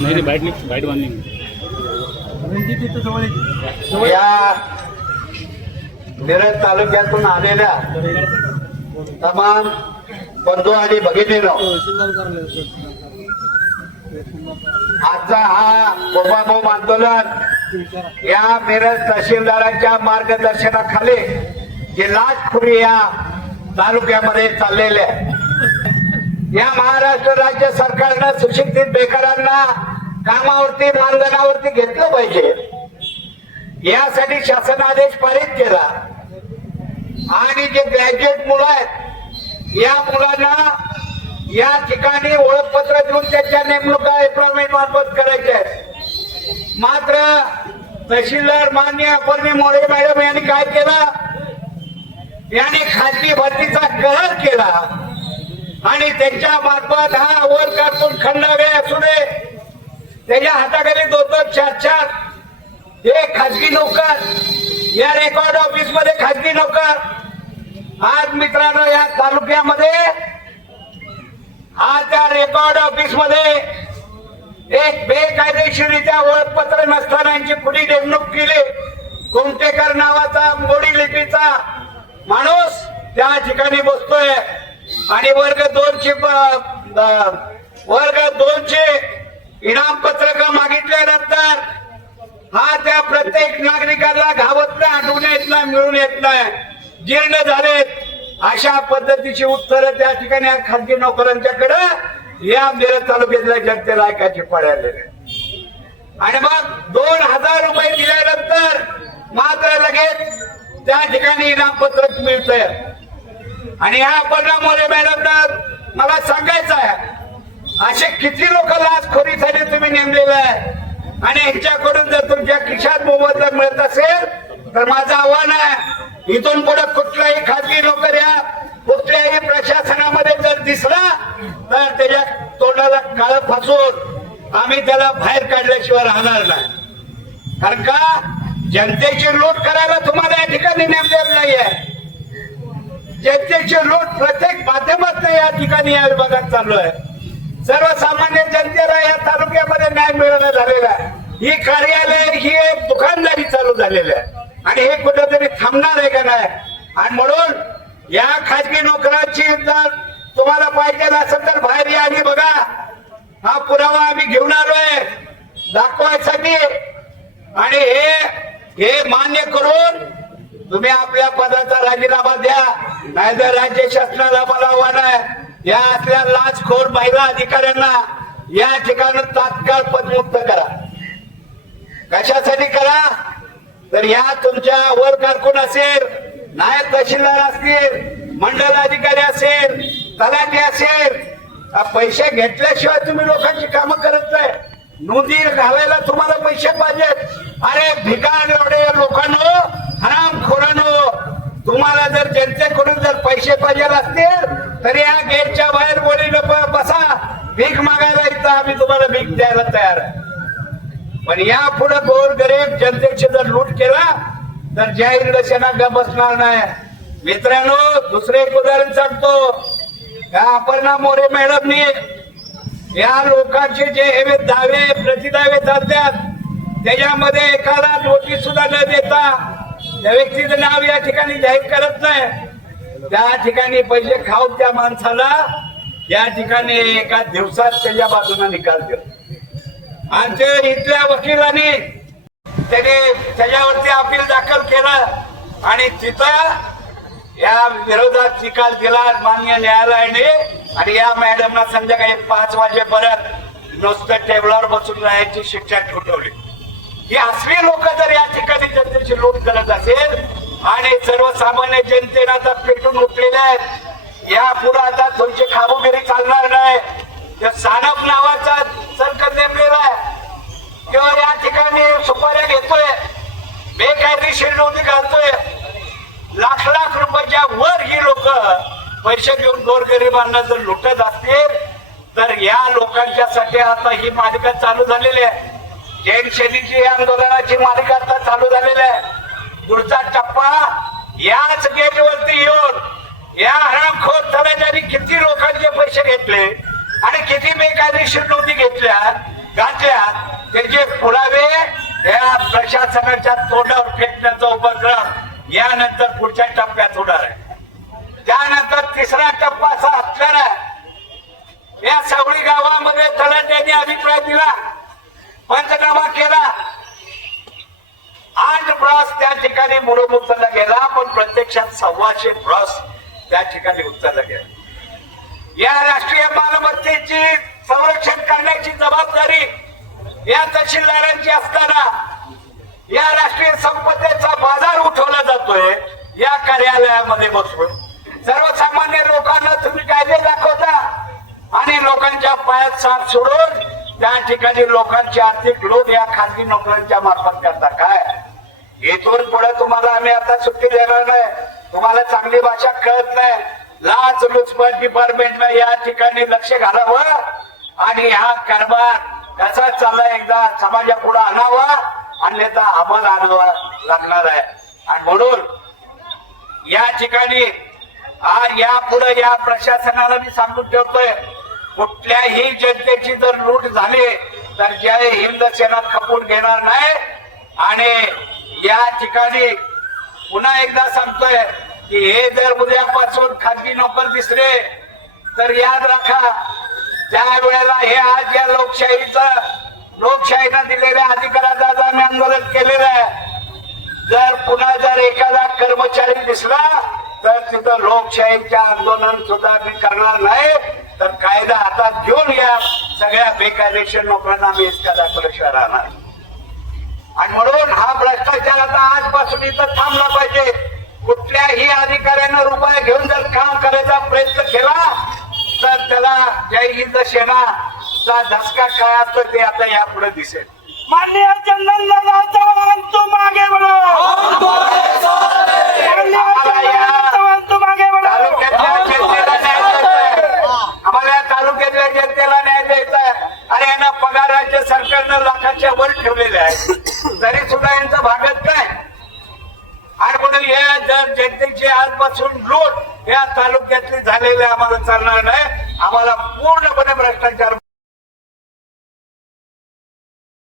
नाही बाईट नाही बाईट बांधली या मिरज तालुक्यातून आलेल्या तमाम बंधू आणि भगिनीनो आजचा हा बोबाबोब आंदोलन या मिरज तहसीलदारांच्या मार्गदर्शनाखाली जिल्हापुरी या तालुक्यामध्ये चाललेले आहे. या महाराष्ट्र राज्य सरकारनं सुशिक्षित बेकारांना कामावरती मानधनावरती घेतलं पाहिजे. यासाठी शासन आदेश पारित केला. आणि जे ग्रॅज्युएट मुलं आहेत या मुलांना या ठिकाणी ओळखपत्र देऊन त्यांच्या नेमणुका एम्प्लॉयमेंट मार्फत करायच्या आहेत. मात्र तहसीलदार मान्य अपर्णी मोरे मॅडम यांनी काय केलं? यांनी खाजगी भरतीचा कहर केला. आणि त्यांच्या मार्फत हा वर काढून खंडावे असू दे. त्याच्या हाताखाली दोन दोन चार चार हे खाजगी नोकर. या रेकॉर्ड ऑफिसमध्ये खाजगी नोकर. आज मित्रांनो या तालुक्यामध्ये आज त्या रेकॉर्ड ऑफिसमध्ये एक बेकायदेशीरित्या ओळखपत्र नसताना यांची पुढी नेमणूक केली. कुमटेकर नावाचा मोडी लिपीचा माणूस त्या ठिकाणी बसतोय. आणि वर्ग दोनशे वर्ग दोनशे इनाम पत्रक मागितल्यानंतर हा त्या प्रत्येक नागरिकाला घावत नाही आठवून येत नाही मिळून येत नाही. जीर्ण झालेत. अशा पद्धतीची उत्तरं त्या ठिकाणी खाजगी नोकरांच्याकडे या मिरज तालुक्यातल्या जनतेला ऐकायचे पडायला आणि मग दोन हजार रुपये दिल्यानंतर मात्र लगेच त्या ठिकाणी इनामपत्रक मिळतंय. आणि या परिणामामुळे मॅडम मला सांगायचं आहे असे किती लोक लाचखोरीसाठी तुम्ही नेमलेले आहे? आणि यांच्याकडून जर तुमच्या खिशात जर मिळत असेल तर माझं आव्हान आहे इथून पुढे कुठलाही खाजगी नोकऱ्या कुठल्याही प्रशासनामध्ये जर दिसला तर त्याच्या तोंडाला काळ फसून आम्ही त्याला बाहेर काढल्याशिवाय राहणार नाही. कारण का? जनतेची लूट करायला तुम्हाला या ठिकाणी नेमलेलं नाहीये. जनतेची रोज प्रत्येक माध्यमात या ठिकाणी या विभागात चालू आहे. सर्वसामान्य जनतेला या तालुक्यामध्ये न्याय मिळवला झालेला आहे. ही कार्यालय ही एक दुकानदारी चालू झालेली आहे. आणि हे कुठेतरी थांबणार आहे का नाही? आणि म्हणून या खाजगी नोकरांची जर तुम्हाला पाहिजे असेल तर बाहेर या आणि बघा. हा पुरावा आम्ही घेऊन आलोय. दाखवायसाठी. आणि हे हे मान्य करून तुम्ही आपल्या पदाचा राजीनामा द्या नाहीतर राज्य शासनाला मला आव्हान आहे या आपल्या लाचखोर महिला अधिकाऱ्यांना या ठिकाणी तात्काळ पदमुक्त करा. कशासाठी करा? तर या तुमच्या वर कारकून असेल नायब तहसीलदार असतील मंडल अधिकारी असेल तलाठी असेल पैसे घेतल्याशिवाय तुम्ही लोकांची कामं करत नाही. नोंदी घालायला तुम्हाला पैसे पाहिजेत. अरे भिकार एवढे लोकांना हराम खोरानो तुम्हाला जर जनतेकडून जर पैसे पाहिजे असतील तरी या गेटच्या बाहेर बोलीनं ब- बसा. भीक मागायला इथं आम्ही तुम्हाला भीक द्यायला तयार आहे. पण या गोर गरीब जनतेची जर लूट केला तर जाहीर सेना ग बसणार नाही. मित्रांनो दुसरे एक उदाहरण सांगतो. का अपर्णा मोरे मॅडमनी या लोकांचे जे हे दावे प्रतिदावे चालतात त्याच्यामध्ये एकाला नोटीस सुद्धा न देता त्या व्यक्तीचं नाव या ठिकाणी जाहीर करत नाही. त्या ठिकाणी पैसे खाऊ त्या माणसाला या ठिकाणी एका दिवसात त्याच्या बाजूने निकाल दिला. आणि इथल्या वकिलांनी त्याने त्याच्यावरती अपील दाखल केलं आणि तिथं या विरोधात निकाल दिला मान्य न्यायालयाने. आणि या मॅडमना संध्याकाळी पाच वाजेपर्यंत नुसतं टेबलावर बसून राहायची शिक्षा ठोठवली. ही असली लोक जर या ठिकाणी जनतेची लूट करत असेल सर्वसामान्य जनतेनं आता पेटून उठलेले आहेत. या पुढे आता तुमची खाबोगिरी चालणार नाही. त्या सानप नावाचा सरकार नेमलेला आहे. किंवा या ठिकाणी सुपाऱ्या घेतोय. बेकायदेशीर नोंदी घालतोय लाख लाख रुपयाच्या वर ही लोक पैसे घेऊन गोरगरिबांना जर लुटत असतील तर या लोकांच्यासाठी आता ही मालिका चालू झालेली आहे. जैन शैलीची आंदोलनाची मालिका आता चालू झालेली आहे. पुढचा टप्पा याच गेटवरती येऊन या हरामखोर तलाजारी किती लोकांचे पैसे घेतले आणि किती बेकायदेशीर नोंदी घेतल्या घातल्या त्याचे पुरावे या प्रशासनाच्या तोंडावर फेकण्याचा उपक्रम यानंतर पुढच्या टप्प्यात होणार आहे. त्यानंतर तिसरा टप्पा असा असणार आहे. या सवळी गावामध्ये तलाट्यांनी अभिप्राय दिला पंचनामा केला ब्रस त्या ठिकाणी मुरुम उचलला गेला पण प्रत्यक्षात सव्वाशे ब्रस त्या ठिकाणी उचलला गेला. या राष्ट्रीय मालमत्तेची संरक्षण करण्याची जबाबदारी या तहसीलदारांची असताना या राष्ट्रीय संपत्तीचा बाजार उठवला जातोय या कार्यालयामध्ये बसून. सर्वसामान्य लोकांना तुम्ही कायदे दाखवता आणि लोकांच्या पायात साथ सोडून त्या ठिकाणी लोकांची आर्थिक लूट या खाजगी नोकऱ्यांच्या मार्फत करता. इथून पुढे तुम्हाला आम्ही आता सुट्टी देणार नाही. तुम्हाला चांगली भाषा कळत नाही. लाच लुचपत डिपार्टमेंटनं या ठिकाणी लक्ष घालावं आणि हा कारभार कसा चालला एकदा समाजापुढे आणावा. आणि तर अंमल आणावा लागणार आहे. आणि म्हणून या ठिकाणी या पुढे या प्रशासनाला मी सांगून ठेवतोय कुठल्याही जनतेची जर लूट झाली तर जय हिंद सेना खपून घेणार नाही. आणि या ठिकाणी पुन्हा एकदा सांगतोय की हे जर उद्यापासून खाजगी नोकर दिसले तर याद राखा त्या वेळेला हे आज या लोकशाहीचं लोकशाहीनं दिलेल्या अधिकाराचा आम्ही आंदोलन केलेलं आहे. जर पुन्हा जर एखादा कर्मचारी दिसला तर तिथं लोकशाहीच्या आंदोलन सुद्धा मी करणार नाही. तर कायदा हातात घेऊन या. सगळ्या बेकायदेशीर नोकऱ्यांना मी इसका दाखवल्याशिवाय राहणार आणि भ्रष्टाचार आता आजपासून इथं थांबला पाहिजे. कुठल्याही अधिकाऱ्यानं रुपये घेऊन जर काम करायचा प्रयत्न केला तर त्याला जय हिंद सेनाचा धसका काय असतो ते आता यापुढे दिसेल. माननीय जनरल दादा चव्हाण तू मागे बढ़ो माननीय चंदन चव्हाण तू मागे बढ़ो तालुक्यातल्या जनतेला न्याय द्यायचा आहे. आम्हाला या तालुक्यातल्या जनतेला न्याय द्यायचा आहे आणि यांना पगार राज्य सरकारनं लाखाच्या वर ठेवलेले आहे तरी सुद्धा यांचं भागत काय? आर म्हणून या जर जनतेची आजपासून लूट या तालुक्यातली झालेली आम्हाला चालणार नाही. आम्हाला पूर्णपणे भ्रष्टाचार